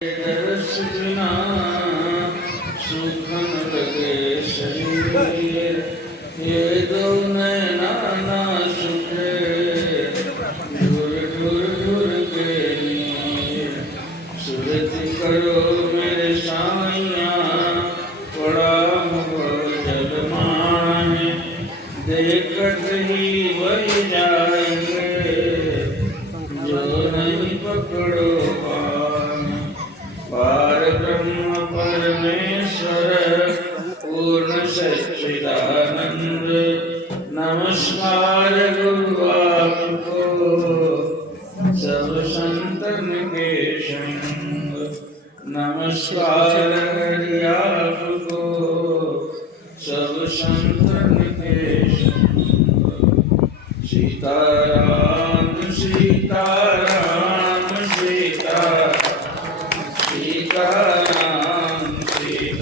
दरस बिना सुख न लगे शरीर, ये दो नैना ना सुखे ढूर ढूर ढूर के नीर। सूरत करो मेरे साइया बड़ा जल माहे, देखत ही वही जाएंगे जो नहीं पकड़ो पार ब्रह्म परमेश्वर पूर्ण सच्चिदानंद। नमस्कार गुरु आपको सब संतन के संग, नमस्कार हरि आपको सब संतन के संग। सीताराम सीताराम सीताराम सीताराम सीताराम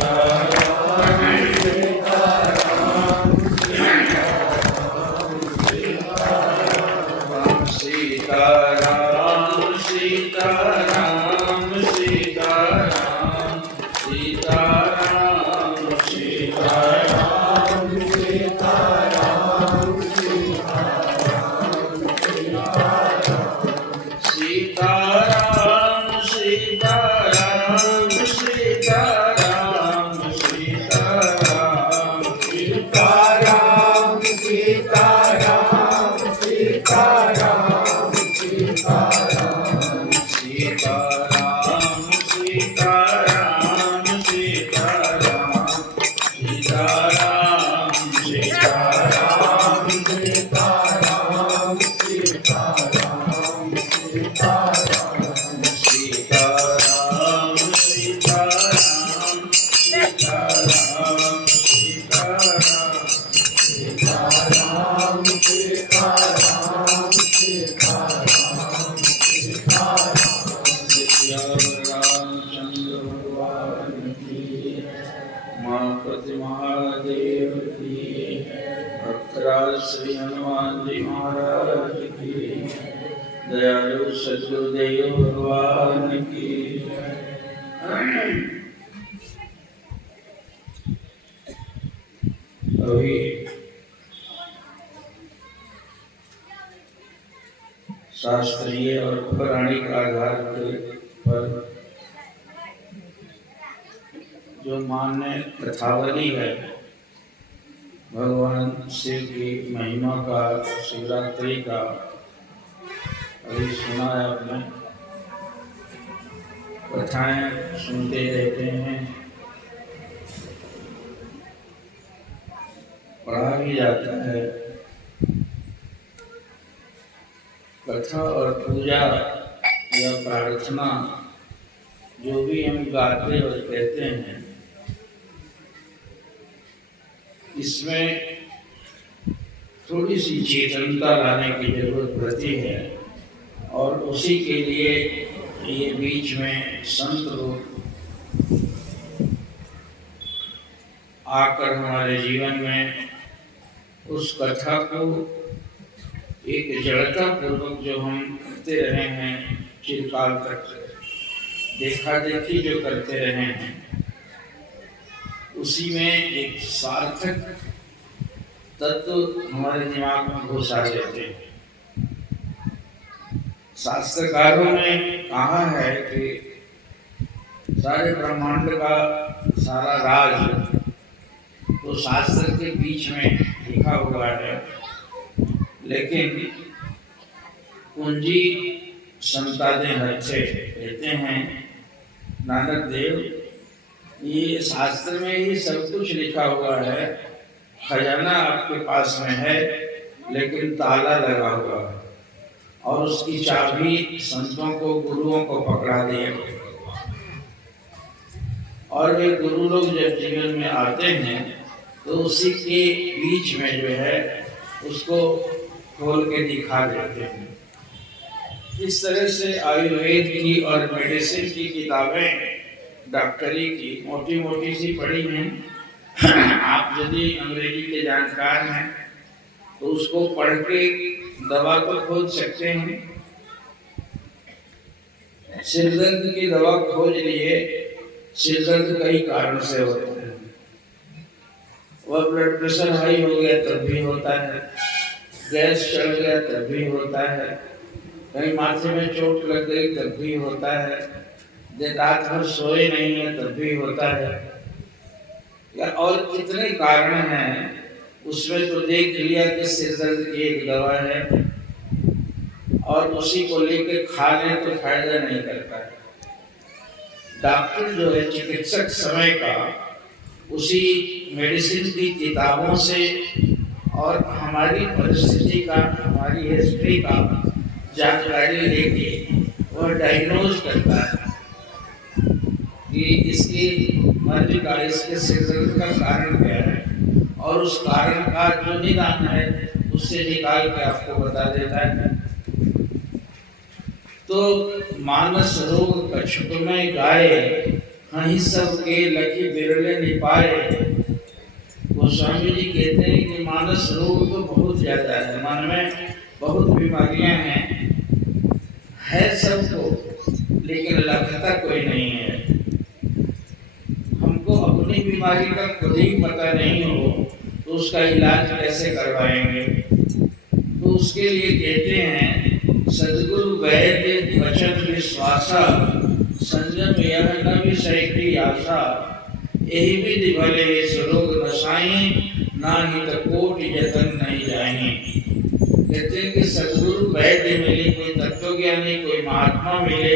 सीताराम सीताराम सीताराम सीताराम सीताराम सीताराम महादेव की, भक्तराज श्री हनुमान जी महाराज की, दयालु सद्गुरुदेव भगवान की। अभी शास्त्रीय और पौराणिक आधार पर जो मान्य कथावली है भगवान शिव की महिमा का, शिवरात्रि का, अभी सुना है आपने। कथाएं सुनते रहते हैं, पढ़ा भी जाता है। कथा और पूजा या प्रार्थना जो भी हम गाते और कहते हैं, इसमें थोड़ी सी चेतनता लाने की जरूरत पड़ती है। और उसी के लिए ये बीच में संत लोग आकर हमारे जीवन में उस कथा को एक जड़ता पूर्वक जो हम करते रहे हैं, चिरकाल तक देखा देखी जो करते रहे हैं, उसी में एक सार्थक तत्व हमारे दिमाग में घुस आ जाते हैं। शास्त्रकारों ने कहा है कि सारे ब्रह्मांड का सारा राज तो शास्त्र के बीच में लिखा हुआ है, लेकिन कुंजी संतादे हथे कहते हैं नानक देव, ये शास्त्र में ही सब कुछ लिखा हुआ है, खजाना आपके पास में है लेकिन ताला लगा हुआ है, और उसकी चाबी संतों को, गुरुओं को पकड़ा दिए। और वे गुरु लोग जब जीवन में आते हैं तो उसी के बीच में जो है उसको खोल के दिखा देते हैं। इस तरह से आयुर्वेद की और मेडिसिन की किताबें, डॉक्टरी की मोटी मोटी सी पढ़ी हैं। आप यदि अंग्रेजी के जानकार हैं तो उसको पढ़ के दवा तो खोज सकते हैं, सिरदर्द की दवा खोज लिए। सिरदर्द कई कारण से होता है। वह ब्लड प्रेशर हाई हो गया तब भी होता है, गैस चढ़ गया तब भी होता है, कहीं माथे में चोट लग गई तब भी होता है, दिन रात भर सोए नहीं है तब भी होता है, या और कितने कारण हैं। उसमें तो देख लिया कि सिरदर्द की एक दवा है और उसी को लेके खा लें तो फायदा नहीं करता है। डॉक्टर जो है चिकित्सक समय का उसी मेडिसिन की किताबों से और हमारी परिस्थिति का, हमारी हिस्ट्री का जानकारी लेके वह डायग्नोज करता है कि इसकी मर्ज का, इसके सिरदर्द का कारण क्या है, और उस कारण का जो निदान है उससे निकाल के आपको बता देता है। तो मानस रोग कछुक में गाये, हहीं सब के लखी बिरले निपाए। गोस्वामी जी कहते हैं कि मानस रोग तो बहुत ज्यादा है, मन में बहुत बीमारियां है सबको, लेकिन लगता कोई नहीं है। हमको अपनी बीमारी का खुद ही पता नहीं हो तो उसका इलाज कैसे करवाएंगे। तो उसके लिए कहते हैं सद्गुरु वैद्य वचन विश्वासा, संयम यह न विषय की आशा। यही विधि भले स्वरोग नसाई, ना ही तो कोटि जतन नहीं जाए। कहते हैं कि सद्गुरु वैद्य मिले, कोई तत्वज्ञानी, कोई महात्मा मिले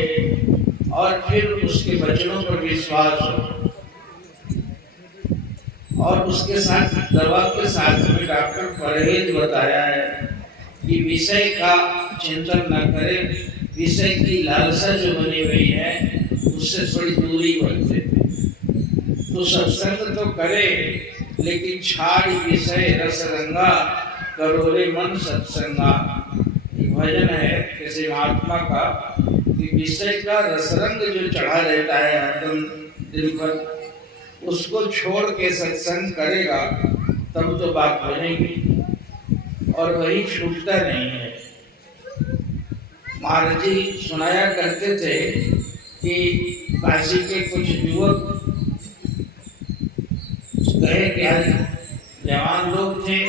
और फिर उसके वचनों पर विश्वास हो, और उसके साथ दवा के साथ में डॉक्टर परहेज बताया है कि विषय का चिंतन न करें, विषय की लालसा जो बनी हुई है उससे थोड़ी दूरी बरते। तो सत्संग तो करे लेकिन छाड़ विषय रस रंगा, करोरे मन सत्संगा। एक भजन है किसी महात्मा का कि विषय का रसरंग जो चढ़ा रहता है हरदम दिल पर, उसको छोड़ के सत्संग करेगा तब तो बात बनेगी, और वही छूटता नहीं है। महाराज जी सुनाया करते थे कि काशी के कुछ युवक गए, क्या जवान लोग थे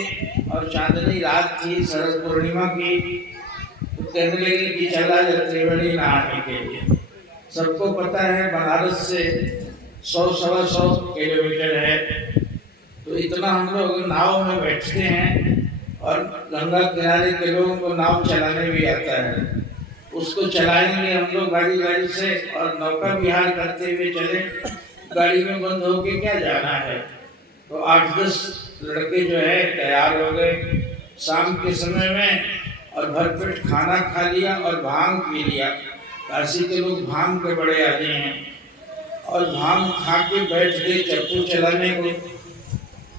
और चांदनी रात थी, शरद पूर्णिमा की, तो कहने लगे कि चला जा त्रिवेणी नहाने के लिए। सबको पता है बनारस से 100-125 किलोमीटर है, तो इतना हम लोग नाव में बैठते हैं और गंगा किनारे के लोगों को नाव चलाने भी आता है। उसको चलाएंगे हम लोग गाड़ी से और नौका विहार करते हुए चले, गाड़ी में बंद होके क्या जाना है। तो 8-10 लड़के जो है तैयार हो गए शाम के समय में, और भरपेट खाना खा लिया और भांग पी लिया। काशी के लोग भांग के बड़े आदि हैं, और भांग खा के बैठ गए चप्पू चलाने को।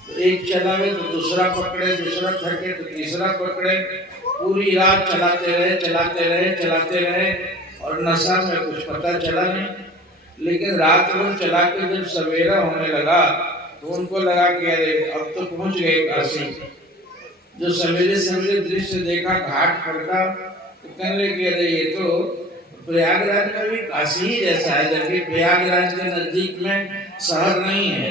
तो एक चलावे तो दूसरा पकड़े, दूसरा थके तो तीसरा पकड़े, पूरी रात चलाते रहे और नशा में कुछ पता चला नहीं। लेकिन रात भर चला के जब सवेरा होने लगा तो उनको लगा कि अरे अब तो पहुंच गए काशी। जो सवेरे दृश्य देखा घाट पर का, तो कहने लगे अरे ये तो प्रयागराज में भी काशी ही जैसा है, जबकि प्रयागराज के नजदीक में शहर नहीं है।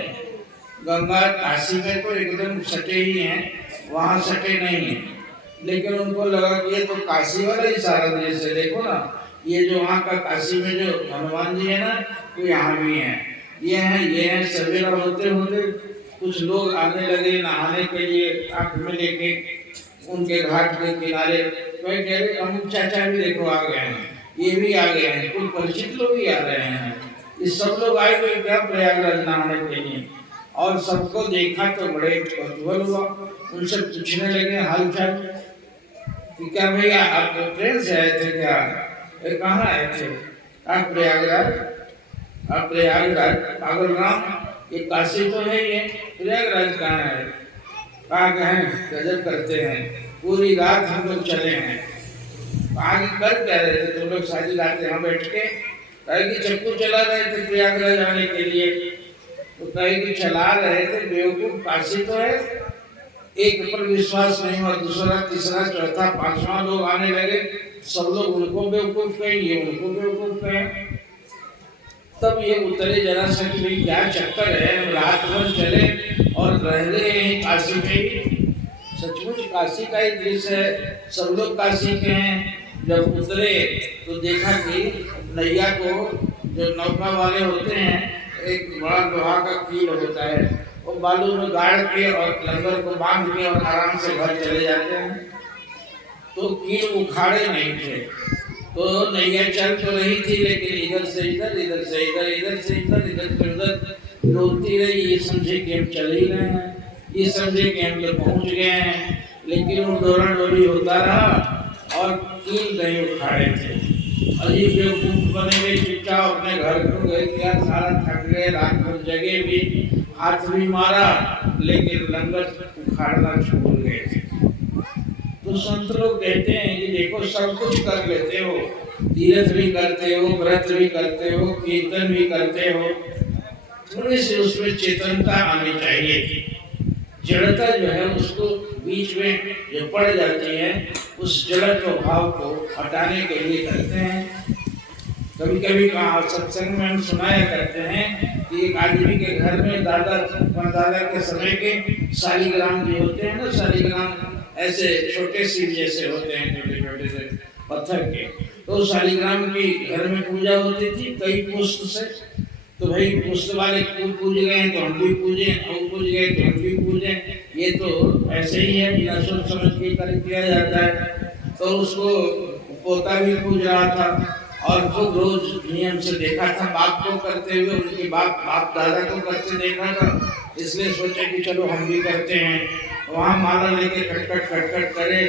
गंगा काशी में तो एकदम सटे ही हैं, वहाँ सटे नहीं है। लेकिन उनको लगा कि ये तो काशी वाला ही सारा दृश्य, देखो ना ये जो वहाँ का काशी में जो हनुमान जी है ना, वो यहाँ भी हैं, ये हैं। सवेरा होते होते कुछ लोग आने लगे नहाने के लिए, आँख में लेके उनके घाट के किनारे। कह रहे अमुक चाचा भी देखो आ गए हैं, ये भी आ गए हैं, कुछ परिचित लोग भी आ रहे हैं। ये सब लोग आए हुए क्या प्रयागराज नहाने के लिए, और सबको देखा तो बड़े कौतूहल हुआ। उनसे पूछने लगे हाल चाल कि क्या भैया आप ट्रेन से आए थे क्या, कहाँ आए थे? आप प्रयागराज पागल राम, ये काशी तो है, ये प्रयागराज कहाँ है? कहाँ गए? गजब करते हैं, पूरी रात हम लोग चले हैं। आगे कर क्या रहे थे तो लोग? सारी रात यहाँ बैठ के कहे कि चप्पू चला रहे थे प्रयागराज आने के लिए। तो कहे कि चला रहे थे बेवकूफ, काशी तो है। एक पर विश्वास नहीं हुआ, दूसरा तीसरा चौथा पांचवा लोग आने लगे, सब लोग उनको बेवकूफ कहेंगे, उनको बेवकूफ कहें। तब ये उतरे जरा सा कि भाई क्या चक्कर है, हम रात भर चले और रह रहे हैं काशी में। सचमुच काशी का ही दृश्य है, सब लोग काशी के हैं। जब उतरे तो देखा कि नैया को जो नौका वाले होते हैं, एक बड़ा लोहा का कील होता है, वो बालू में गाड़ के और लंगर को बांध के और आराम से घर चले जाते हैं। तो कील उखाड़े नहीं थे, तो नैया चल तो रही थी, लेकिन इधर से इधर, इधर से इधर, इधर से इधर, इधर से उधर डोलती रही। ये समझे कि हम चल ही रहे हैं, ये समझे कि हम लोग पहुंच गए हैं, लेकिन वो डोरा डोरी होता रहा और कील नहीं उखाड़े थे। अजीब बेवकूफ बने गए, चुपचाप अपने घर को गए। क्या सारा थक गए, रात भर जगे भी, हाथ भी मारा, लेकिन लंगर उखाड़ना छोड़ गए थे। तो संत लोग कहते हैं कि देखो सब कुछ कर लेते हो, तीर्थ भी करते हो, व्रत भी करते हो, कीर्तन भी करते हो, थोड़ी सी उसमें चेतनता आनी चाहिए। जड़ता जो है उसको बीच में जो पड़ जाती है, उस जड़त्व भाव को हटाने के लिए करते हैं। कभी कभी कहा सत्संग में हम सुनाया करते हैं कि एक आदमी के घर में दादा परदादा के समय के शालिग्राम जी होते हैं ना, शालिग्राम ऐसे छोटे शिव जैसे होते हैं, छोटे छोटे से पत्थर के। तो शालिग्राम की घर में पूजा होती थी कई पुष्प से। तो भाई पुष्प वाले पूज गए तो हम भी पूजे, हम पूज गए तो हम भी पूजे। ये तो ऐसे ही है, बिना सोच समझ के कर किया जाता है। तो उसको पोता भी पूज रहा था और खूब रोज नियम से देखा था बाप को करते हुए, उनके बाप दादा को करते देखा था, इसलिए सोचा कि चलो हम भी करते हैं। वहाँ माला लेके खटखट करे,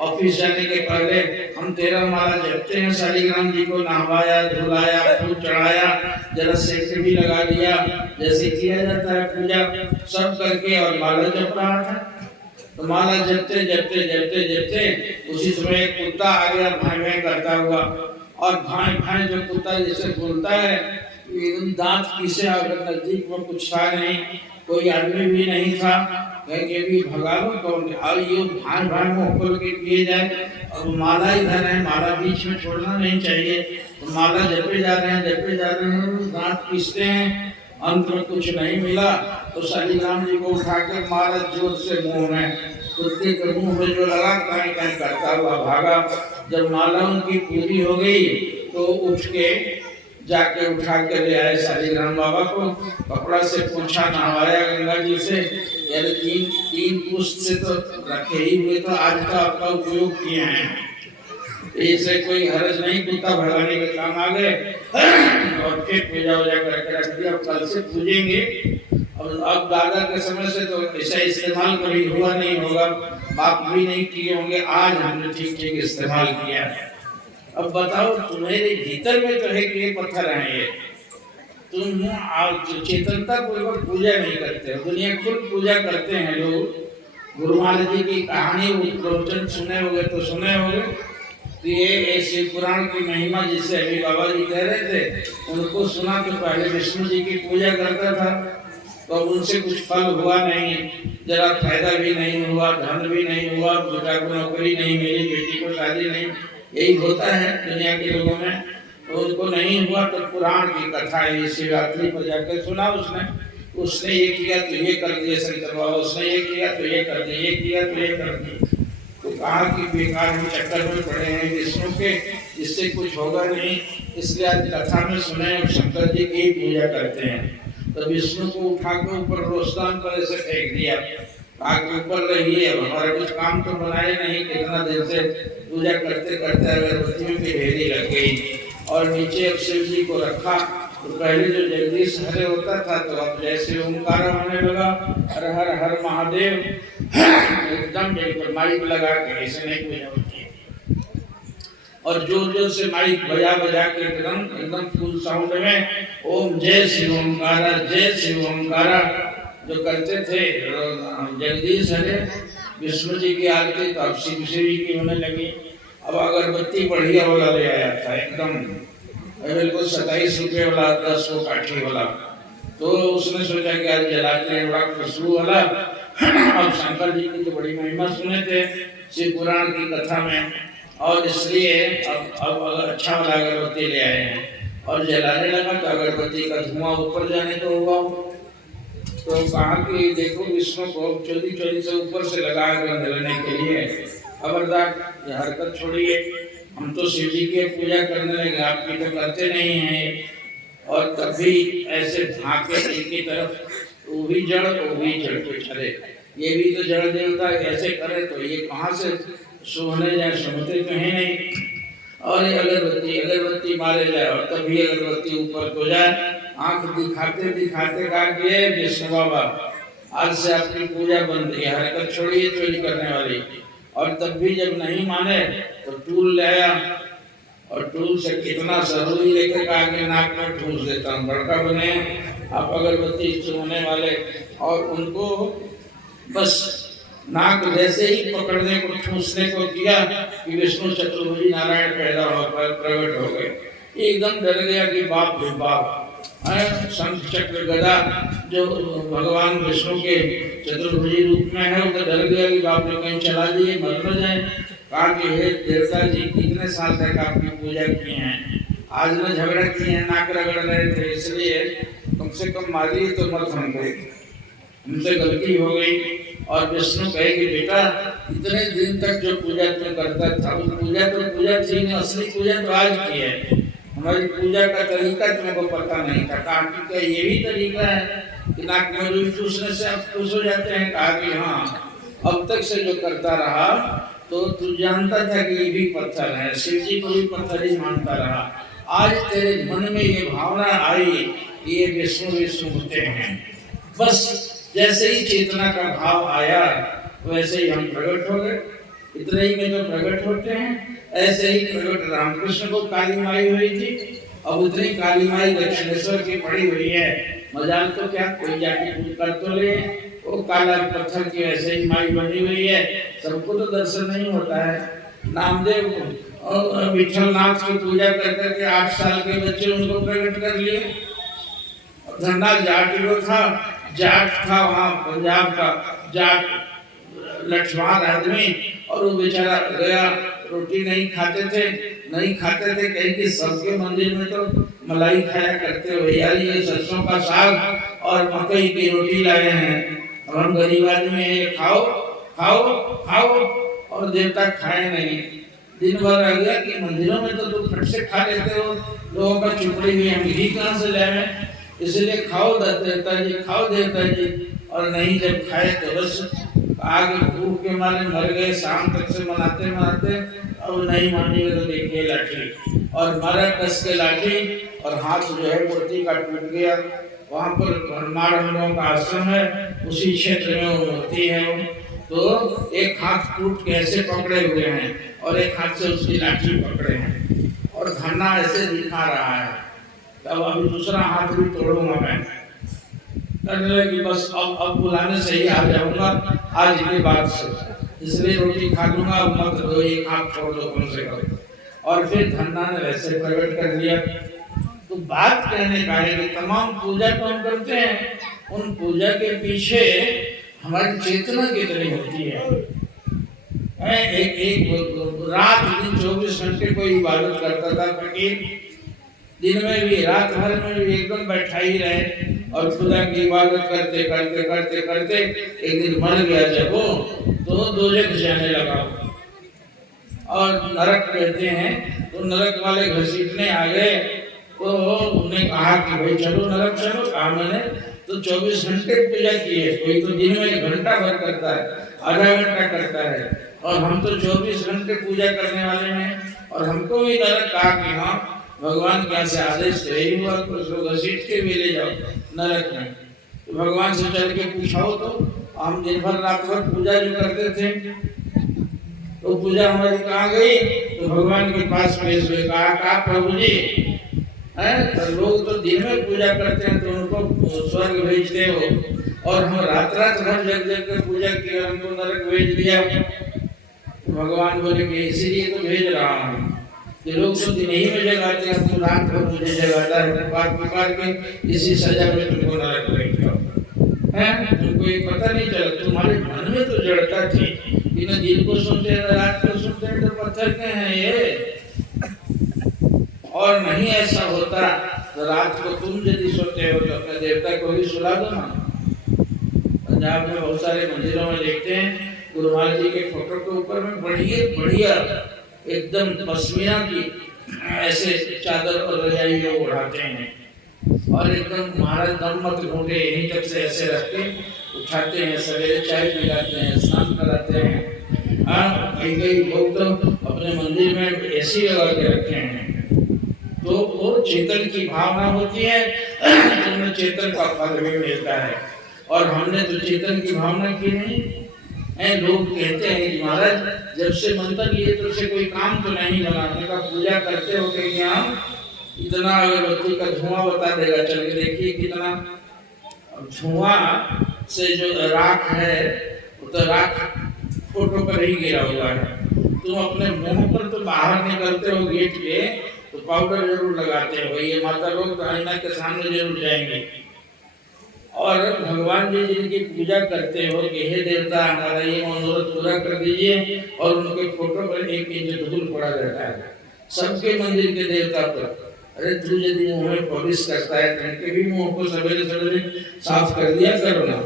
ऑफिस जाने के पहले हम 13 माला जपते हैं, शालिग्राम जी को नहवाया, धुलाया, फूल चढ़ाया, जरा सेंट भी लगा दिया, जैसे किया जाता है पूजा, सब करके और माला जप रहा था। तो माला जपते जपते जपते जपते उसी समय एक कुत्ता आ गया भाई भाई करता हुआ, और भाई भाई जो कुत्ता जैसे बोलता है, दांत पीसे, अगर नजदीक में कुछ था नहीं, कोई आदमी भी नहीं था, कहेंगे भी भगा लो कौन, और ये भाई भाई मुँह खोल के किए जाए। और माला इधर है, माला बीच में छोड़ना नहीं चाहिए। तो माला जपे जा रहे हैं, जपे जा रहे हैं, दांत पीसते हैं, अंत में कुछ नहीं मिला। तो शालिग्राम जी को उठा के मारा जोर से मुंह में, कुत्ते के मुंह में जो लगा, कहीं कहीं करता हुआ भागा। जब माला उनकी पूरी हो गई तो उठ के जाके उठा के ले आए शालिग्राम बाबा को, कपड़ा से पोंछा, नहवाया गंगा जी से। यार तीन पुष्प से तो रखे ही हुए, तो आज का आपका उपयोग किए हैं, इससे कोई हर्ज नहीं, कुत्ता भगाने के काम आ गए। और फिर पूजा वूजा करके रख दिया, कल से पूजेंगे। अब दादा के समय से तो ऐसा इस्तेमाल कभी हुआ नहीं होगा, बाप भी नहीं किए होंगे, आज हमने ठीक ठीक इस्तेमाल किया। अब बताओ तुम्हारे भीतर में तो है कि ये पत्थर है, ये तुम चेतनता पूर्वक पूजा नहीं करते हो। दुनिया खुद पूजा करते हैं लोग। गुरु महाराज जी की कहानी प्रवचन सुने होंगे तो सुने होंगे। तो ये ऐसे पुराण की महिमा जिससे अभी बाबा जी कह रहे थे, उनको सुना तो पहले विष्णु जी की पूजा करता था, तो उनसे कुछ फल हुआ नहीं, जरा फायदा भी नहीं हुआ, धन भी नहीं हुआ, बेटा को नौकरी नहीं मिली, बेटी को शादी नहीं, यही होता है दुनिया के लोगों में। तो उनको नहीं हुआ तो पुराण की कथा है, शिवरात्रि पर जाकर सुना उसने ये किया तो ये कर दिया शंकर बाबा, उसने ये किया तो ये कर दिया, ये किया तो ये कर दिया। तो कहा कि बेकार हम चक्कर में पड़े हैं विष्णु के, इससे कुछ होगा नहीं, इसलिए आज कथा में सुने शंकर जी की पूजा करते हैं। तो विष्णु को उठा के ऊपर रोशदान पर ऐसे फेंक दिया, आगे ऊपर रहिए, अब हमारा कुछ काम तो बनाए नहीं, कितना देर से पूजा करते करते अगरबत्तियों की ढेरी लग गई। और नीचे अब शिव जी को रखा, तो पहले जो जगदीश हरे होता था, तो अब जैसे ओंकार होने लगा, हर हर हर महादेव, एकदम बिल्कुल माइक लगा के, ऐसे नहीं पूजा होती है। और जोर जोर से माइक बजा बजा के एकदम फुल साउंड में ओम जय शिव ओंकारा, जय शिव ओंकारा जो करते थे जगदीश हरे विष्णु जी की आरती, तो अब शिव जी की होने लगी। अब अगरबत्ती बढ़िया वाला ले आया था, एकदम बिल्कुल 27 रुपये वाला, 10 काठी वाला। तो उसने सोचा कि आज जलाते हैं बड़ा खुशबू वाला, अब शंकर जी की तो बड़ी महिमा सुने थे शिव पुराण की कथा में, और इसलिए अब अच्छा वाला अगरबत्ती ले आए हैं और जलाने लगा तो अगरबत्ती का धुआं ऊपर जाने को हुआ। तो कहा कि देखो विष्णु को चोरी चोरी से ऊपर से लगा कर जलाने के लिए, खबरदार ये हरकत छोड़िए, हम तो शिव जी की पूजा करने लगे, आपकी तो करते नहीं हैं। और तभी ऐसे भागे एक ही तरफ, वो भी जड़ वो भी जड़ पे चले, ये भी तो जड़ देवता ऐसे करे तो ये कहाँ से सोने जाए, सोते तो है नहीं। और ये अगरबत्ती मारे जाए और तभी अगरबत्ती ऊपर को जाए, आंख दिखाते दिखाते कहा कि विष्णु बाबा आज से आपकी पूजा बंद है, हरकत छोड़िए चोरी करने वाली। और तब भी जब नहीं माने तो टूल ले आया और टूल से कितना सरूई लेकर कहा कि नाक में ठूस देता हूँ, बड़का बने आप अगरबत्ती चुनने वाले। और उनको बस नाक जैसे ही पकड़ने को ठूसने को किया कि विष्णु चतुर्भुज नारायण पैदा होकर प्रकट हो गए। एकदम डर गया कि बाप रे बाप, शंख चक्र गदा जो भगवान विष्णु के चतुर्भुजी रूप में है, वो तो डर गया कि बाप रे कहीं चला दिए मर न जाए। कहा कि हे देवता जी कितने साल तक आपकी पूजा किए हैं, आज न झगड़ा किए हैं, नाक रगड़ रहे थे, इसलिए कम से कम मारिए तो मत हमको, हमसे गलती हो गई। और विष्णु कहेगी बेटा इतने दिन तक जो पूजा तुम करता था वो पूजा तो पूजा थी नहीं, असली पूजा तो आज की है, हमारी पूजा का तरीका तुमको पता नहीं था। कहा कि क्या ये भी तरीका है कि नाक में रुई चूसने से आप खुश हो जाते हैं? कहा कि हाँ, अब तक से जो करता रहा तो तू जानता था कि ये भी पत्थर है, शिव जी को भी पत्थर ही मानता रहा, आज तेरे मन में ये भावना आई ये विष्णु विष्णु होते हैं। बस जैसे ही चेतना का भाव आया वैसे ही हम प्रकट हो गए, इतने ही में तो प्रकट होते हैं। ऐसे ही प्रकट रामकृष्ण को काली माई हुई थी, अब उतनी काली माई दक्षिणेश्वर की पड़ी हुई है, मजाल तो क्या कोई जाके पूज कर तो ले, वो काला पत्थर की ऐसे ही माई बनी हुई है, सबको तो दर्शन नहीं होता है। नामदेव और विठल नाथ की पूजा कर करके 8 साल के बच्चे उनको प्रकट कर लिए। धन्ना जाट जो था, जाट था वहाँ पंजाब का जाट लठमार आदमी, और वो बेचारा गया, रोटी नहीं खाते थे कहीं कि सबके मंदिर में तो मलाई खाया करते, भैया ये सरसों का साग और मकई की रोटी लाए हैं, अब हम गरीब आदमी हैं, खाओ खाओ खाओ, और देवता खाए नहीं। दिन भर आ गया कि मंदिरों में तो तुम फट से खा लेते हो, लोगों का चुपड़ी भी हम घी कहाँ से लाए, इसलिए खाओ देवता जी, खाओ देवता जी। और नहीं जब खाए तो बस आगे भूख के मारे मर गए, शाम तक से मनाते मनाते अब नहीं मानेंगे तो देखिए लाठी, और मारा कस के लाठी, और हाथ जो है मूर्ति का टूट गया। वहाँ पर भरमार हम लोगों का आश्रम है, उसी क्षेत्र में वो मूर्ति है वो, तो एक हाथ टूट के ऐसे पकड़े हुए हैं और एक हाथ से उसकी लाठी पकड़े हैं और धन्ना ऐसे दिखा रहा है। तब अभी दूसरा हाथ भी तोड़ूंगा मैं, करने लगी बस अब बुलाने से ही आ जाऊंगा आज के बाद से, इसलिए रोटी खा लूंगा, अब मत दो, एक हाथ छोड़ दो कम से कम। और फिर धन्ना ने वैसे प्रकट कर दिया। तो बात कहने का है कि तमाम पूजा तो हम करते हैं, उन पूजा के पीछे हमारी चेतना कितनी होती है। एक रात दिन 24 घंटे कोई इबादत करता था फकीर, दिन में भी रात भर में भी एकदम बैठा ही रहे और खुदा की इबादत करते करते करते करते एक दिन मर गया जब वो, तो दोजख जाने लगा और नरक कहते हैं, तो नरक वाले घसीटने आ गए। तो उन्होंने कहा कि भाई चलो नरक चलो, कहा मैंने तो 24 घंटे पूजा की है, कोई तो दिन में 1 घंटा भर करता है, आधा घंटा करता है, और हम तो 24 घंटे पूजा करने वाले हैं। और हमको भी नरक कहा कि हाँ भगवान क्या से आदेश यही हुआ, कुछ लोग घसीट के भी ले जाओ नरक में। तो भगवान से चल के पूछाओ तो हम दिन भर रात भर पूजा जो करते थे, तो पूजा हमारी कहाँ गई? तो भगवान के पास पेश हुए, कहा प्रभु जी है, तो लोग तो दिन में पूजा करते हैं तो उनको स्वर्ग भेजते हो, और हम रात रात भर जग जग कर पूजा की और हमको नरक भेज दिया। तो भगवान बोले कि इसीलिए तो भेज रहा हूँ, ये लोग तो दिन ही में जगाते हैं, तो रात भर मुझे जगाता है, पुकार पुकार के इसी सजा में तुमको नरक भेज रहा हूँ। हैं? तुमको एक पता नहीं चला, तुम्हारे मन में तो जड़ता थी कि न दिन को सुनते हैं न रात को सुनते हैं, तो पत्थर के हैं ये। और नहीं ऐसा होता तो रात को तुम यदि सोते हो तो अपने देवता को भी सुला दो ना। पंजाब में बहुत सारे मंदिरों में देखते हैं गुरु महाराज जी के फोटो के ऊपर में बढ़िया एकदम पश्मीना की ऐसे चादर और रजाई लोग उड़ाते हैं और एकदम महाराज दम मत घूंटे यहीं तक से ऐसे रख के उठाते हैं, सवेरे चाय पिलाते हैं, स्नान कराते हैं। कई लोग तो अपने मंदिर में एसी लगा के रखे हैं। तो वो चेतन की भावना होती है तो उन्हें चेतन का फल भी मिलता है। और हमने तो चेतन की भावना की नहीं है। लोग कहते हैं कि महाराज जब से मंत्र लिए तब से कोई काम तो नहीं बना। हमने कहा पूजा करते हो कि यहाँ इतना अगरबत्ती का धुआं बता देगा, चल के देखिए कितना धुआं से जो राख है वो तो राख फोटो पर ही गिरा हुआ है। तुम अपने मुंह पर तो बाहर निकलते हो गेट पे तो पाउडर जरूर लगाते हो, ये माता लोग तो आईना के सामने जरूर जाएंगे। और भगवान जी जिनकी पूजा करते हो कि हे देवता हमारा ये मनोरथ पूरा कर दीजिए, और उनके फोटो पर एक इंच धूल पड़ा रहता है सबके मंदिर के देवता पर। अरे तू यदि मुंह में पॉलिश करता है तो इनके भी मुंह को सवेरे सवेरे साफ कर दिया करो ना।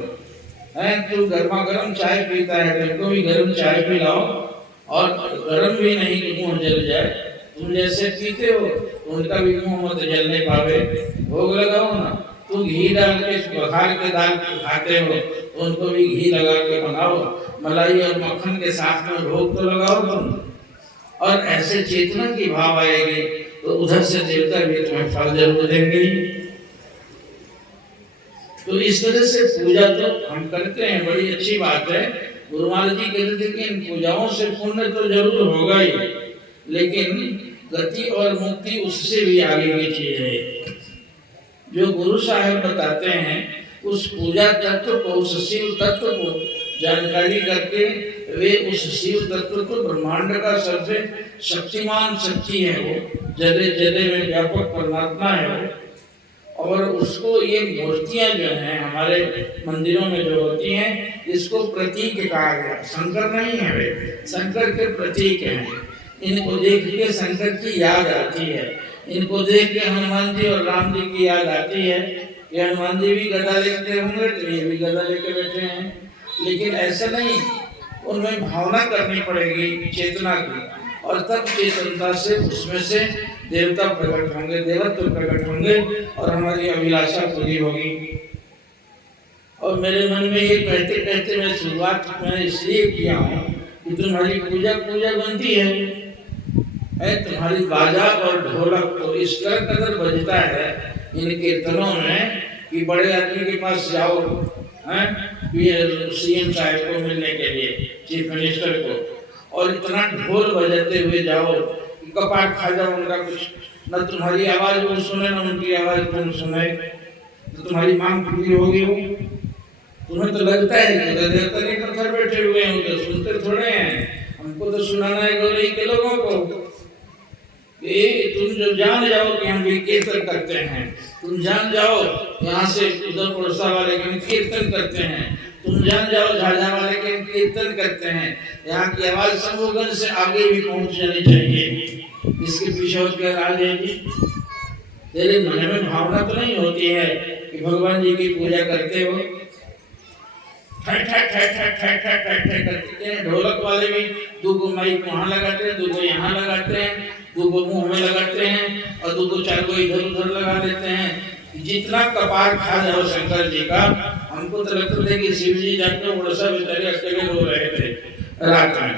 है तू गर्मा गर्म चाय पीता है तो इनको भी गर्म चाय पिलाओ, और गर्म भी नहीं कि मुंह जल जाए। तुम जैसे पीते हो उनका भी मुंह मत जलने पावे। भोग लगाओ ना, तू घी डाल के बघार के दाल खाते हो तो उनको भी घी लगा के बनाओ, मलाई और मक्खन के साथ में भोग तो लगाओ तुम। और ऐसे चेतना की भाव आएगी तो उधर से देवता भी तुम्हें फल जरूर देंगे। तो इस तरह से पूजा तो हम करते हैं, बड़ी अच्छी बात है। गुरु महाराज जी कहते थे कि इन पूजाओं से पुण्य तो जरूर होगा ही, लेकिन गति और मुक्ति उससे भी आगे की चीज है। जो गुरु साहब बताते हैं उस पूजा तत्व को, उस शिव तत्व को जानकारी करके वे उस शिव तत्व को ब्रह्मांड का सबसे शक्तिमान शक्ति है, वो जले जले में व्यापक परमात्मा है वो। और उसको ये मूर्तियां जो हैं हमारे मंदिरों में जो होती हैं, इसको प्रतीक कहा गया। शंकर नहीं है वे, शंकर के प्रतीक हैं। इनको देख के शंकर की याद आती है, इनको देख के हनुमान जी और राम जी की याद आती है। ये हनुमान जी भी गदा लेते होंगे तो ये भी गदा लेके बैठे हैं, लेकिन ऐसा नहीं, उनमें भावना करनी पड़ेगी चेतना की, और तब चेतनता से उसमें से देवता प्रकट होंगे, देवत्व प्रकट होंगे और हमारी अभिलाषा पूरी होगी। और मेरे मन में ये कहते कहते मैं शुरुआत मैंने इसलिए किया हूँ कि तुम्हारी पूजा बनती है तुम्हारी बाजा और ढोलक तो इस तरह कदर बजता है इन कीर्तनों में कि बड़े आदमी के पास जाओ, सीएम साहब को मिलने के लिए, चीफ मिनिस्टर को, और इतना ढोल बजाते हुए जाओ कि कपाट खा जाओ उनका। कुछ न तुम्हारी आवाज वो सुने न उनकी आवाज तुम सुने, तो तुम्हारी मांग पूरी होगी। वो तुम्हें तो लगता है कि देवता के पत्थर बैठे हुए हैं, तो सुनते थोड़े हैं। हमको तो सुनाना है गौरी के लोगों को कि तुम जो जान जाओ कि हम भी कीर्तन करते हैं, तुम जान जाओ यहाँ से उधर पड़ोसा वाले के कीर्तन करते हैं, तुम जान जाओ झाझा वाले के कीर्तन करते हैं। यहाँ की आवाज समूहगंज से आगे भी पहुंच जानी चाहिए। इसके पीछे और क्या राज है जी? तेरे मन में भावना तो नहीं होती है कि भगवान जी की पूजा करते हो, करते हैं। ढोलक वाले भी दो माइक वहाँ लगाते हैं, दो यहाँ लगाते हैं, दो मुंह में लगाते हैं और दो चार को इधर उधर लगा देते हैं। जितना कपार खा जाओ शंकर जी का, हमको तो लगता था कि शिव जी जाके उड़सा बेचारे अकेले रो रहे थे रात में,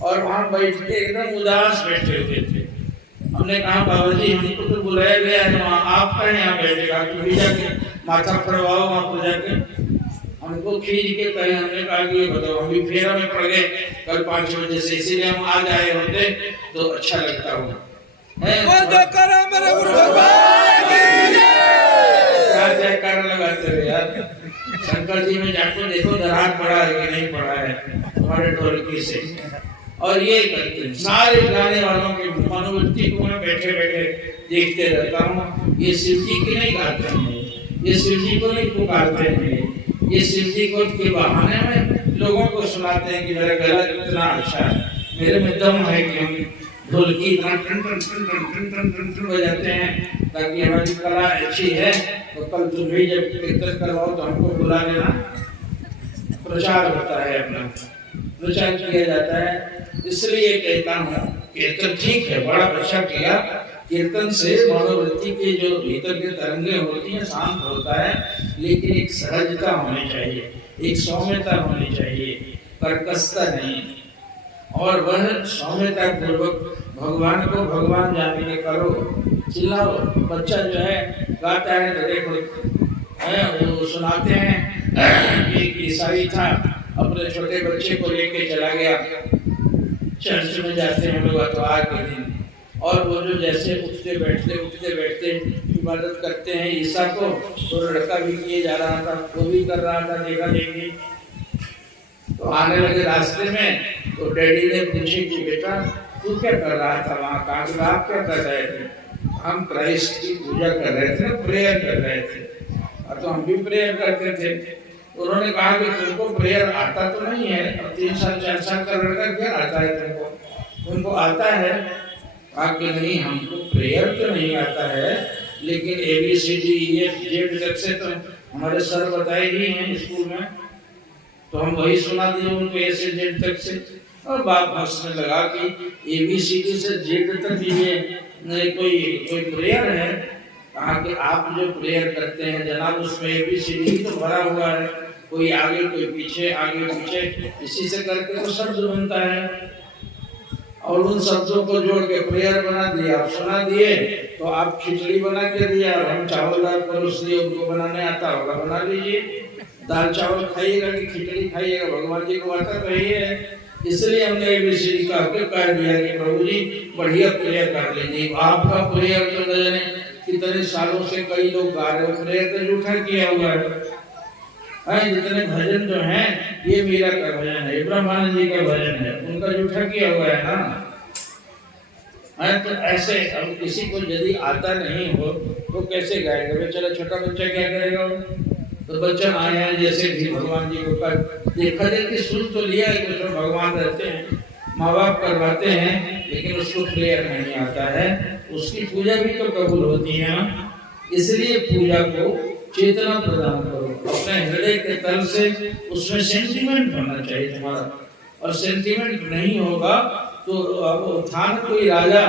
और वहाँ बैठ के एकदम उदास बैठे हुए थे। हमने कहा बाबा जी हमको तो बुलाया गया है, वहाँ आप कहें यहाँ बैठेगा, तुम जाके माथा फड़वाओ वहाँ पर जाके। हमको खींच के कहे, हमने कहा कि ये बताओ, हम भी फेरा में पड़ गए कल 5 बजे से, इसीलिए हम आज आए होते तो अच्छा लगता हो। क्या जयकारा लगाते हो यार? शंकर जी में जाकर देखो दरार पड़ा है कि नहीं पड़ा है तुम्हारे ढोलकी से। और ये करते हैं सारे गाने वालों के मनोवृत्ति को मैं बैठे बैठे देखते रहता हूँ। ये शिव जी की नहीं गाते हैं, ये शिव जी को नहीं पुकारते हैं, ये सिद्धि कोट के बहाने में लोगों को सुनाते हैं कि मेरा गला कितना अच्छा है, मेरे में दम है कि हम ढोलकी इतना टन टन टन टन टन टन टन टन बजाते हैं ताकि हमारी कला अच्छी है। तो कल तुम भी जब कीर्तन करवाओ तो हमको बुला लेना। प्रचार होता है, अपना प्रचार किया जाता है। इसलिए कहता हूँ कीर्तन ठीक है, बड़ा अच्छा किया। कीर्तन से मनोवृत्ति के जो भीतर के तरंगे होती हैं शांत होता है, लेकिन एक सहजता होनी चाहिए, एक सौम्यता होनी चाहिए, कर्कशता नहीं। और वह सौम्यता पूर्वक भगवान को भगवान जान के करो, चिल्लाओ। बच्चा जो है गाता है तो देखो वो सुनाते हैं। एक ईसाई था, अपने छोटे बच्चे को लेके चला गया चर्च में, जाते हैं लोग अतवार के दिन, और वो जो जैसे उठते बैठते इबादत करते हैं ईसा को, तो लड़का भी किए जा रहा था, वो भी कर रहा था, देखा देखी। तो आने लगे रास्ते में, तो डैडी ने पूछे कि बेटा तू क्या कर रहा था वहाँ, कहा आप क्या कर रहे थे? हम क्राइस्ट की पूजा कर रहे थे, प्रेयर कर रहे थे। तो हम भी प्रेयर करते थे। उन्होंने कहा कि तुमको प्रेयर आता तो नहीं है, अब 3 साल 4 साल का लड़का क्या आता है तुमको? तुमको आता है? कहा कि नहीं हमको प्रेयर तो नहीं आता है, लेकिन ABCD तक से तो हमारे सर बताए ही हैं स्कूल में, तो हम वही सुना दिए उनको A से Z तक से। और बाप हंसने लगा कि ABCD से Z तक ये कोई प्रेयर है? कहा कि आप जो प्रेयर करते हैं जनाब, उसमें ABCD तो भरा हुआ है, कोई आगे कोई पीछे, आगे पीछे, इसी से करके वो शब्द बनता है। और उन शब्दों को जोड़ के प्रेयर बना दिया, आप सुना दिए, तो आप खिचड़ी बना के दिया, और हम चावल दाल परोस दिए, उनको बनाने आता होगा बना लीजिए। दाल चावल खाइएगा कि खिचड़ी खाइएगा, भगवान जी को आता तो यही है। इसलिए हमने ABCD का कह दिया कि प्रभु जी बढ़िया प्रेयर कर लीजिए। आपका प्रेयर तो न जाने कितने सालों से कई लोग गा रहे हो, प्रेयर तो झूठा किया हुआ है। जितने भजन जो हैं ये मीरा का भजन है, ब्रह्मानंद जी का भजन है, उनका झूठा किया हुआ है ना। तो ऐसे अब किसी को यदि आता नहीं हो तो कैसे गाएगा? बेचारा छोटा बच्चा क्या करेगा? तो बच्चा आए हैं जैसे भी भगवान जी को कर देखा देखी सुन तो लिया है, कुछ भगवान रहते हैं, माँ बाप करवाते हैं, लेकिन उसको प्रेयर नहीं आता है, उसकी पूजा भी तो कबूल होती है। इसलिए पूजा को चेतना प्रदान करो, अपने हृदय के तल से उसमें सेंटिमेंट होना चाहिए तुम्हारा, और सेंटिमेंट नहीं होगा तो अब था कोई राजा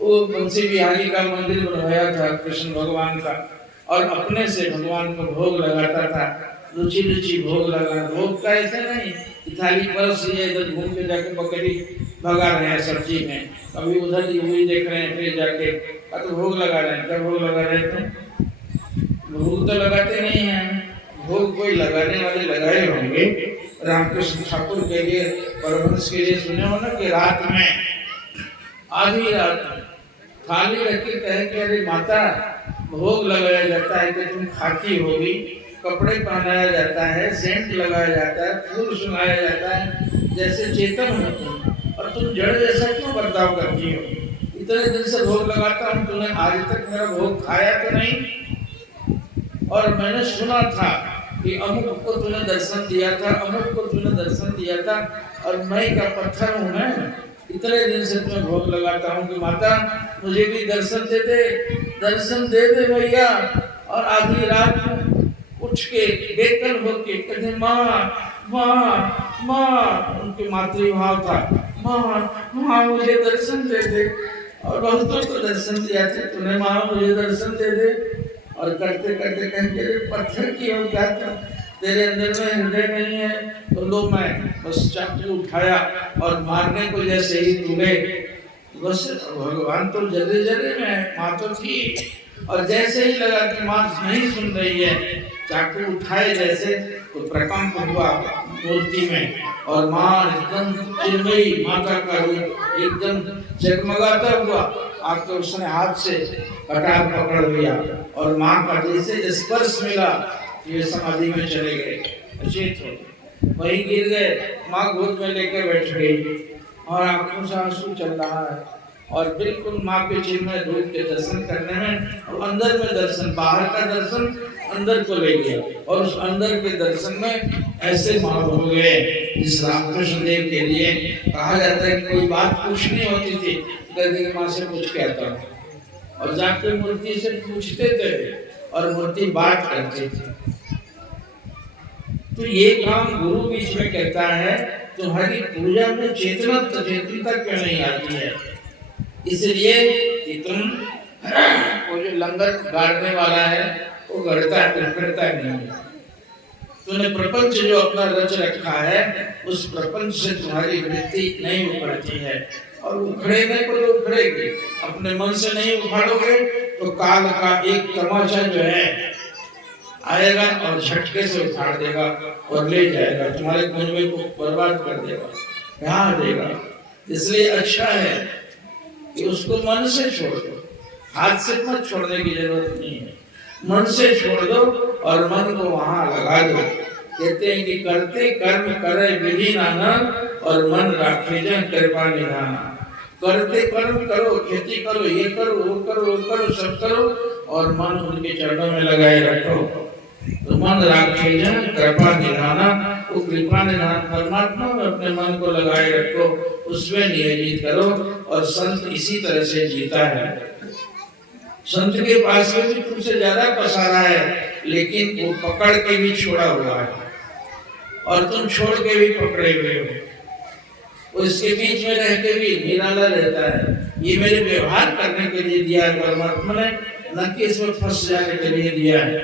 वो बंसी बिहारी का मंदिर बनवाया था कृष्ण भगवान का, और अपने से भगवान को भोग लगाता था, रुचि रुचि भोग लगा। भोग का ऐसा नहीं कि थाली परस लिए इधर घूम के जाके बकरी भगा रहे हैं सब्जी में, कभी उधर ही देख रहे हैं, फिर जाके तो भोग लगा रहे हैं। क्या भोग लगा रहे थे? भोग तो लगाते नहीं हैं, भोग कोई लगाने वाले लगाए होंगे। रामकृष्ण ठाकुर के लिए, परमहंस के लिए सुने हो ना कि रात में आधी रात थाली रख के कहे कि अरे माता भोग लगाया जाता है कि तुम खाती होगी, कपड़े पहनाया जाता है, सेंट लगाया जाता है, फूल सुनाया जाता है, जैसे चेतन हो तुम, और तुम जड़ जैसा क्यों बर्ताव करती हो? इतने दिन से भोग लगाता हूँ, तुमने आज तक मेरा भोग खाया तो नहीं? और मैंने सुना था कि अमुक को तूने दर्शन दिया था, अमुक को तूने दर्शन दिया था, और मैं क्या पत्थर हूँ? मैं इतने दिन से तुम्हें भोग लगाता हूँ कि माता मुझे भी दर्शन दे दे भैया। और आधी रात उठ के बेकल होके कहते माँ माँ माँ, उनके मातृभाव था, माँ माँ मुझे दर्शन दे दे। और बहुतों को दर्शन दिया था, तूने माँ मुझे दर्शन दे दे। और करते करते कहेंगे पत्थर की हो क्या था, तेरे अंदर में हृदय नहीं है? तो लो मैं बस चाकू उठाया और मारने को जैसे ही तुले, बस भगवान तो जरे जरे में, माँ तो थी, और जैसे ही लगा कि माँ नहीं सुन रही है, चाकू उठाए जैसे तो प्रकंप हुआ मूर्ति में, और माँ एकदम चिन्मयी, माता का रूप एकदम जगमगाता हुआ आके उसने हाथ से कटार पकड़ लिया, और माँ का जैसे स्पर्श मिला ये समाधि में चले गए, अचेत हो वहीं गिर गए। माँ गोद में लेकर बैठ गई और आंखों से आंसू चल रहा है, और बिल्कुल माँ के चिन्मय रूप के दर्शन करने में, और अंदर में दर्शन, बाहर का दर्शन अंदर को ले गया और उस अंदर के दर्शन में ऐसे मार हो गए जिस रामकृष्ण देव के लिए कहा जाता है कि कोई बात पूछनी होती थी गद्दी की माँ से पूछ के आता और जाके मूर्ति से पूछते थे और मूर्ति बात करती थी। तो ये काम गुरु बीच में कहता है तुम्हारी पूजा में चेतनता क्यों नहीं आती है, इसलिए कि तुम वो जो लंगर गाड़ने वाला है वो गढ़ता नहीं है। तूने प्रपंच जो अपना रच रखा है उस प्रपंच से तुम्हारी वृत्ति नहीं उखड़ती है और उखड़ेने को तो उखड़ेगी, अपने मन से नहीं उखाड़ोगे तो काल का एक तमाचा जो है आएगा और झटके से उखाड़ देगा और ले जाएगा, तुम्हारे कुंबे को बर्बाद कर देगा, यहाँ देगा। इसलिए अच्छा है कि उसको मन से छोड़ दो, हाथ से मत छोड़ने की जरूरत नहीं है, मन से छोड़ दो और मन को वहां लगा दो। कहते हैं कि करते कर्म करे विधि नाना और मन राखे जन कृपा निधाना। करते कर्म करो, खेती करो, ये करो, वो करो, वो करो, सब करो और मन उनके चरणों में लगाए रखो। तो मन राखे जन कृपा निधाना, वो कृपा निधान परमात्मा में अपने मन को लगाए रखो, उसमें नियोजित करो। और संत इसी तरह से जीता है। संत के पास में भी तुमसे ज्यादा पसारा है लेकिन वो पकड़ के भी छोड़ा हुआ है और तुम छोड़ के भी पकड़े हुए हो। उसके बीच में रह के भी निराला रहता है। ये मेरे व्यवहार करने के लिए दिया है परमात्मा ने, न कि इसमें फंस जाने के लिए दिया है।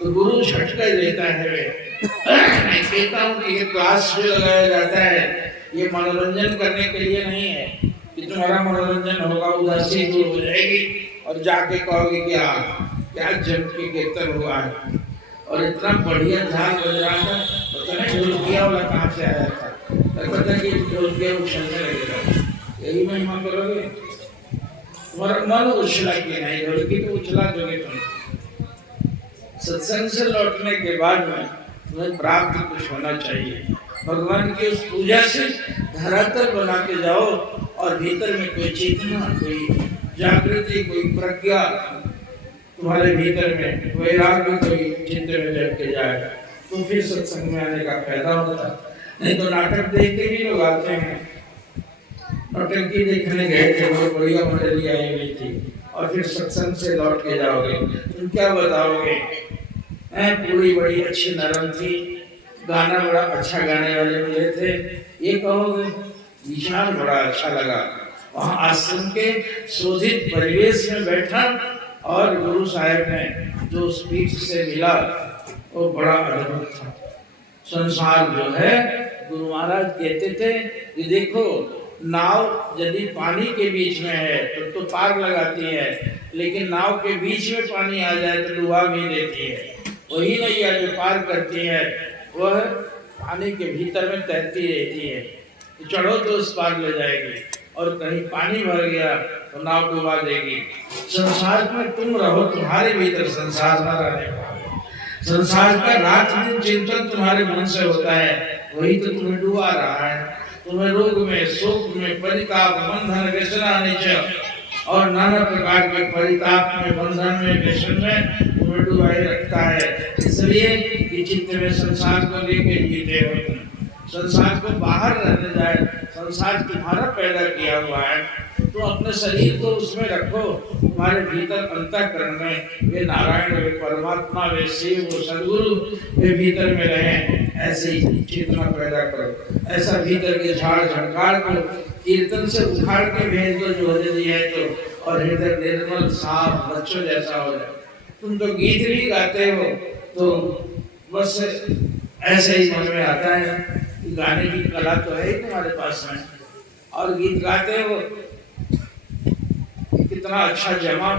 तो गुरु झटका देता है। मैं कहता हूँ कि ये क्लास जो लगाया जाता है ये मनोरंजन करने के लिए नहीं है कि तुम्हारा मनोरंजन होगा, उदासी दूर हो जाएगी और जाके कहोगे कि क्या जम के कीर्तन हुआ है और इतना बढ़िया झाल बज रहा था, पता नहीं ढोलकिया वाला कहाँ से आया था, पता कि ढोलकिया उछलने लगेगा। यही महिमा करोगे, तुम्हारा मन उछला कि नहीं, ढोलकी तो उछला दोगे तुम। सत्संग से लौटने के बाद में तुम्हें प्राप्त कुछ होना चाहिए। भगवान की उस पूजा से धरातल बना के जाओ और भीतर में कोई चेतना, कोई जागृति, कोई प्रज्ञा तुम्हारे भीतर में, वैराग्य कोई चित्त में जग के जाएगा तो फिर सत्संग में आने का फायदा होता है। नहीं तो नाटक देख के भी लोग आते हैं। नौटंकी देखने गए थे, बहुत बढ़िया मंडली आई हुई थी और फिर सत्संग से लौट के जाओगे तुम क्या बताओगे? पूरी बड़ी अच्छी नरम थी, गाना बड़ा अच्छा गाने वाले मिले थे, ये कहोगे विचार बड़ा अच्छा लगा। वहाँ आश्रम के शोधित परिवेश में बैठा और गुरु साहब ने जो स्पीच से मिला वो बड़ा अद्भुत था। संसार जो है, गुरु महाराज कहते थे कि देखो नाव यदि पानी के बीच में है तो पार लगाती है, लेकिन नाव के बीच में पानी आ जाए तो डुबा भी देती है। वही नैया जो पार करती है वह पानी के भीतर में तैरती रहती है, चढ़ो तो उस पार ले जाएगी और कहीं पानी भर गया तो नाव डुबा देगी। संसार में तुम रहो, तुम्हारे भीतर संसार न रहने पाए। संसार का रात दिन चिंतन तुम्हारे मन से होता है, वही तो तुम्हें डुबा रहा है। तुम्हें रोग में, शोक में, परिताप, बंधन, व्यसना, निश्चय और नाना प्रकार के परिताप में, बंधन में, व्यसन में तुम्हें डुबाए रखता है। इसलिए कि चित्त में संसार को लेके जीते हो तुम। संसार को बाहर रहने जाए, संसार तुम्हारा पैदा किया हुआ है, तो अपने शरीर को उसमें रखो। तुम्हारे भीतर अंतःकरण में वे नारायण, वे परमात्मा, वे शिव, वो सदगुरु वे भीतर में रहें। ऐसे ही चेतना पैदा करो। ऐसा भीतर के झाड़ झंकार को कीर्तन से उखाड़ के भेज दो जो हृदय है तो, और हृदय निर्मल साफ बच्चों जैसा हो जाए। तुम तो गीत भी गाते हो तो बस ऐसे ही मन में आता है, गाने की कला तो है ही तुम्हारे पास में, और गीत गाते हो कितना अच्छा जमा,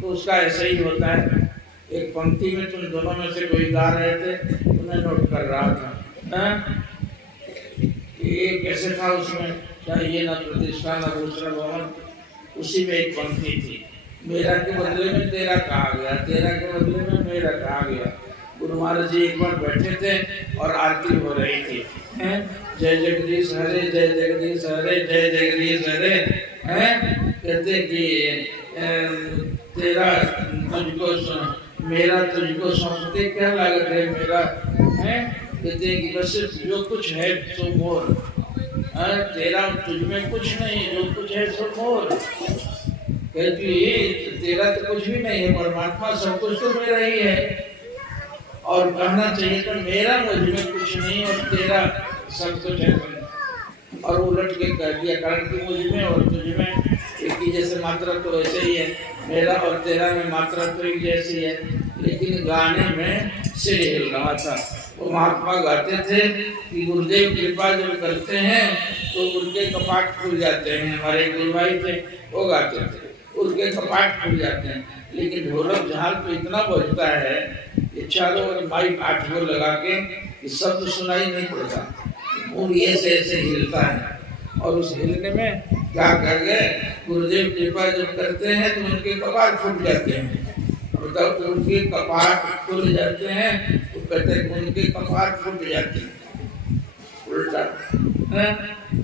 तो उसका ऐसे ही होता है। एक पंक्ति में तुम दोनों में से कोई गा रहे थे तो मैं नोट कर रहा था, ये कैसे था उसमें, चाहिए न प्रतिष्ठा न दूसरा भवन, उसी में एक पंक्ति थी, मेरा के बदले में तेरा कहा गया, तेरा के बदले में मेरा कहा गया। गुरु महाराज जी एक बार बैठे थे और आरती हो रही थी, जय जगदीश हरे, जय जगदीश हरे, जय जगदीश हरे, हैं कहते कि तेरा मुझको मेरा तुझको सौंपते क्या लागत है मेरा है। कहते हैं कि बस जो कुछ है सो मोर, तेरा तुझ में कुछ नहीं, जो कुछ है सो मोर। कहती तेरा तो कुछ भी नहीं है, परमात्मा सब कुछ तो मेरा ही है। और कहना चाहिए तो मेरा मुझ में कुछ नहीं और तेरा सब कुछ है। और उलट के कह दिया, कारण कि मुझ में और तुझ में एक ही जैसे मात्रा तो वैसे ही है, मेरा और तेरा में मात्रा तो एक जैसी है। लेकिन गाने में सिर हिल रहा था। वो महात्मा गाते थे कि गुरुदेव कृपा जब करते हैं तो उनके कपाट खुल जाते हैं। हमारे गुरु भाई थे, वो गाते थे, उनके कपाट खुल जाते हैं। लेकिन ढोलक झाल तो इतना बजता है, ये चारों ओर माइक 8 को लगा के शब्द सुनाई नहीं पड़ता, वो ऐसे ऐसे हिलता है। और उस हिलने में क्या कर गए, गुरुदेव कृपा जब करते हैं तो उनके कपाट फूट जाते हैं। तब उनके कपाट खुल जाते हैं तो कहते हैं उनके कपाट फूट जाते हैं, उल्टा है।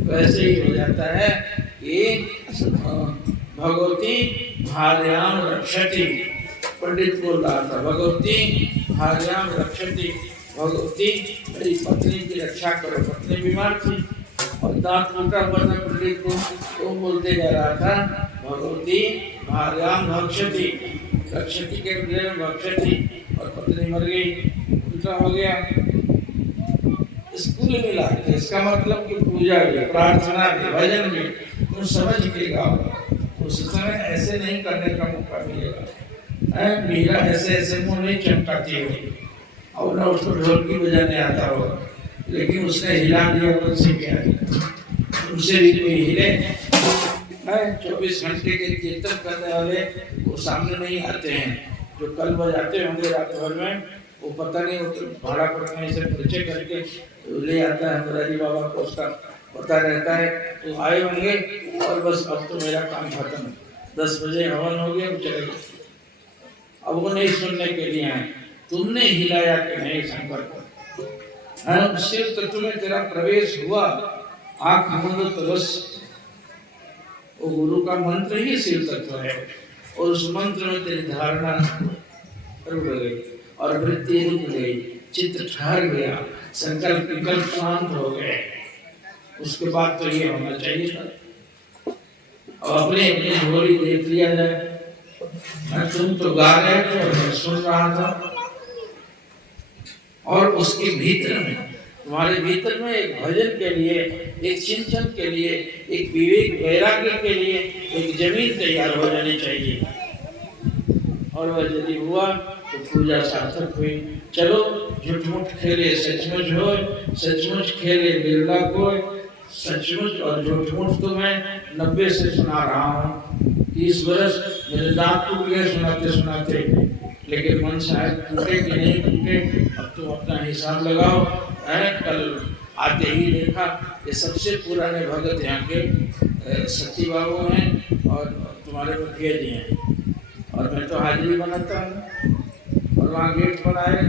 वैसे ही हो जाता है कि भगवती भार्याम रक्षति, पंडित बोल रहा था, भगवती भार्याम रक्षति, भगवती मेरी पत्नी की रक्षा करो। पत्नी बीमार थी और दांत टूटा हुआ था पंडित को, तो बोलते जा रहा था भगवती भार्याम रक्षति, रक्षति के बदले में भक्षति, और पत्नी मर गई, उल्टा हो गया। स्कूल मिला, इसका मतलब कि पूजा भी, प्रार्थना भी, भजन भी तुम समझ के गाओ, उस समय ऐसे नहीं करने का मौका मिलेगा। मीरा ऐसे ऐसे मुंह नहीं चमकाती होगी और ना उसको ढोलकी बजाने आता होगा, लेकिन उसने हिला दिया, उनसे क्या उनसे भी कोई हिले। 24 घंटे के कीर्तन करने वाले वो सामने नहीं आते हैं, जो कल बजाते होंगे रात भर में, वो पता नहीं वो तो भाड़ा पड़ना इसे परिचय करके ले आता है मुरारी बाबा को, उसका पता रहता है, तो आए होंगे और बस अब तो मेरा काम खत्म, 10 बजे हवन हो गया, चले गए। अब वो नहीं सुनने के लिए आए, तुमने हिलाया कि नहीं शंकर को, शिव तत्व में तेरा प्रवेश हुआ, आंख मूंद तो बस वो गुरु का मंत्र ही शिव तत्व है, और उस मंत्र में तेरी धारणा रुक गई और वृत्ति रुक गई, चित्त ठहर गया, संकल्प विकल्प शांत हो गए। उसके बाद तो ये होना चाहिए था, अब अपने अपने झोली देख लिया जाए। तुम तो गा रहे थे और मैं सुन रहा था, और उसके भीतर में, तुम्हारे भीतर में एक भजन के लिए, एक चिंतन के लिए, एक विवेक वैराग्य के लिए एक जमीन तैयार हो जानी चाहिए। और वह यदि हुआ तो पूजा सार्थक हुई। चलो झूठ-मूठ खेले सचमुच हो, सचमुच खेले बिरला को, सचमुच और झूठ-मूठ तो मैं 90 से सुना रहा हूँ, 30 वर्ष मेरे दांत टूट गए सुनाते सुनाते, लेकिन मन शायद टूटे कि नहीं टूटे, अब तुम अपना हिसाब लगाओ। कल आते ही देखा ये सबसे पुराने भगत यहाँ के सती बाबू हैं और तुम्हारे मुखिया जी हैं, और मैं तो हाजिरी बनाता हूँ, और वहाँ गेट पर आए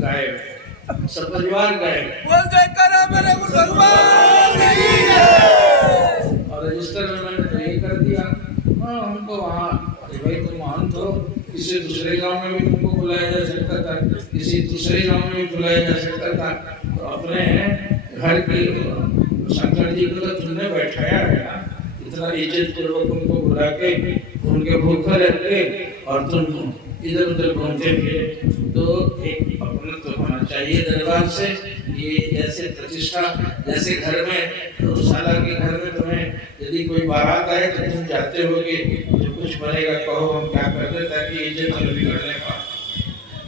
गायब, सब परिवार गायब, और रजिस्टर में मैंने तो ये कर दिया, हमको वहाँ भाई तुम महंत हो, किसी दूसरे गांव में भी तुमको बुलाया जा सकता था, किसी दूसरे गांव में भी बुलाया जा सकता था, तो अपने घर की शंकर जी को तो तुमने बैठाया है ना, इतना इज्जत पूर्वक उनको बुला के उनके भूखे रख के, और तुम इधर उधर घूमते फिरे, तो एक अपना तो होना चाहिए दरबार से। ये जैसे प्रतिष्ठा, जैसे घर में गौशाला के घर में तुम्हें यदि कोई बारात आए तो तुम जाते होगे, जो कुछ बनेगा कहो हम क्या कर दे, ताकि इज्जत न बिगड़ने का।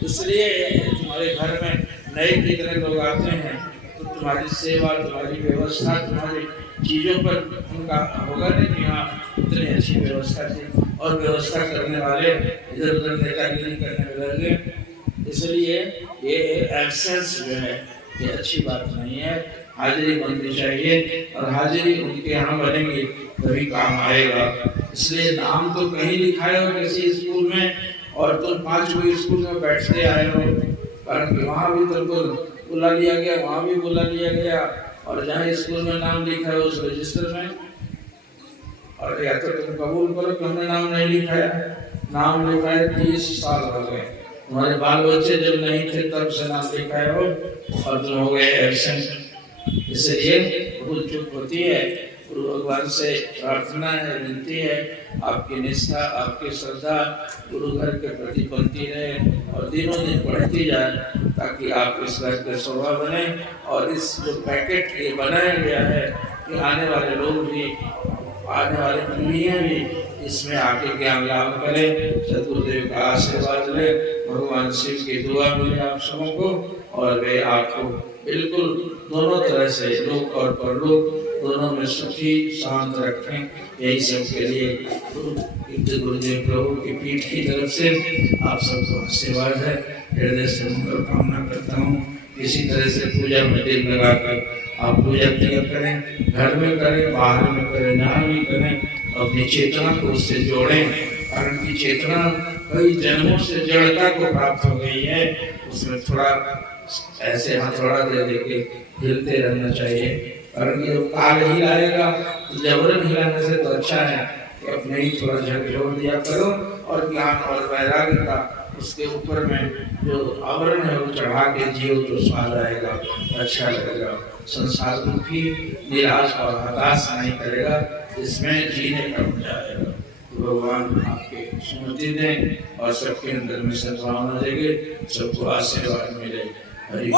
इसलिए तुम्हारे घर में नए कितने लोग आते हैं तो तुम्हारी सेवा, तुम्हारी व्यवस्था, तुम्हारी चीज़ों पर उनका होगा नहीं कि हाँ इतनी अच्छी व्यवस्था थी, और व्यवस्था करने वाले इधर उधर नेतागिरी करने में लग गए। इसलिए ये एब्सेंस जो है ये अच्छी बात नहीं है, हाजिरी बननी चाहिए, और हाजिरी उनके यहाँ बनेगी तभी काम आएगा। इसलिए नाम तो कहीं लिखाए हो किसी स्कूल में, और तुम 5 कोई स्कूल में बैठते आए हो, कारण कि वहाँ भी तुमको बुला लिया गया, वहाँ भी बुला लिया गया, और जहाँ स्कूल में नाम लिखा है उस रजिस्टर में, और या तो तुम कबूल करो कि हमने नाम नहीं लिखाया, नाम लिखाए 30 साल हो गए, तुम्हारे बाल बच्चे जब नहीं थे तब से नाम लिखाए हो और तुम हो गए एब्सेंट। इसलिए भूल चूक होती है। गुरु भगवान से प्रार्थना है, विनती है, आपकी निष्ठा, आपकी श्रद्धा गुरु घर के प्रति बनती रहे और दिनों दिन बढ़ती जाए, ताकि आप इस घर के शोभा बने। और इस जो पैकेट ये बनाया गया है कि आने वाले लोग भी, आने वाले पीढ़ियाँ भी इसमें आके ज्ञान लाभ करें, सदगुरुदेव का आशीर्वाद ले, भगवान शिव की दुआ मिले आप सबों को और वे आपको बिल्कुल दोनों तरह से, लोक और परलोक दोनों में सुखी शांत रखें। यही सबके लिए गुरुदेव प्रभु की पीठ की तरफ से आप सबको आशीर्वाद है। हृदय से मंगल कामना करता हूँ। इसी तरह से पूजा में दिल लगाकर आप पूजा किया करें, घर में करें, बाहर में करें, जहाँ भी करें, अपनी चेतना को उससे जोड़ें। कारण की चेतना कई जन्मों से जड़ता को प्राप्त हो गई है। उसमें थोड़ा ऐसे हथौड़ा दे देके हिलते रहना चाहिए। कारण कि जब काल हिलाएगा तो जबरन हिलाने से तो अच्छा है कि अपने ही थोड़ा झकझोर दिया करो और ज्ञान और वैराग्य का उसके ऊपर में जो आवरण है वो चढ़ा के जियो तो स्वाद आएगा, अच्छा लगेगा। संसार दुखी, निराश और हताश नहीं करेगा, इसमें जीने का मजा आएगा। तो भगवान आपके सुमति दें और सबके अंदर में सद्भावना देंगे, सबको आशीर्वाद मिले। हरि